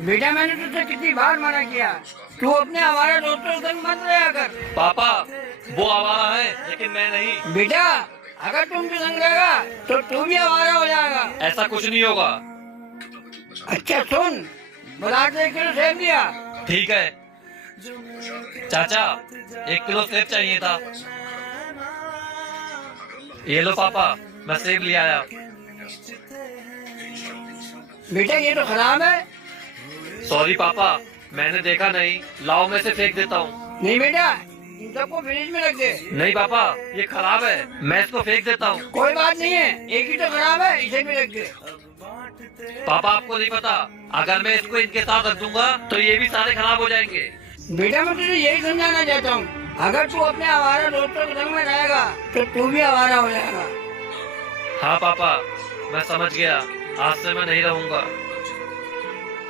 बेटा मैंने तुझसे कितनी बार मना किया, तू अपने हमारे दोस्तों के संग मत रहा कर। पापा वो आवारा है लेकिन मैं नहीं। बेटा अगर तुम भी संग रहेगा तो तू भी आवारा हो जाएगा। ऐसा कुछ नहीं होगा। अच्छा सुन, बाजार से 1 किलो सेब लिया। ठीक है चाचा, 1 किलो सेब चाहिए था। ये लो पापा, मैं सेब ले आया। बेटा ये तो खराब है। सॉरी पापा, मैंने देखा नहीं, लाओ मैं इसे फेंक देता हूँ। नहीं बेटा, इन सबको फ्रिज में रख दे। नहीं पापा, ये खराब है, मैं इसको फेंक देता हूँ। कोई बात नहीं है, एक ही तो खराब है, इसे भी रख दे। पापा आपको नहीं पता, अगर मैं इसको इनके साथ रख दूंगा तो ये भी सारे खराब हो जाएंगे। बेटा मैं तुझे यही समझाना चाहता हूँ, अगर तू अपने आवारा दोस्तों के संग में रहेगा तो तू भी आवारा हो जाएगा। हाँ पापा, मैं समझ गया, आज से मैं नहीं रहूंगा।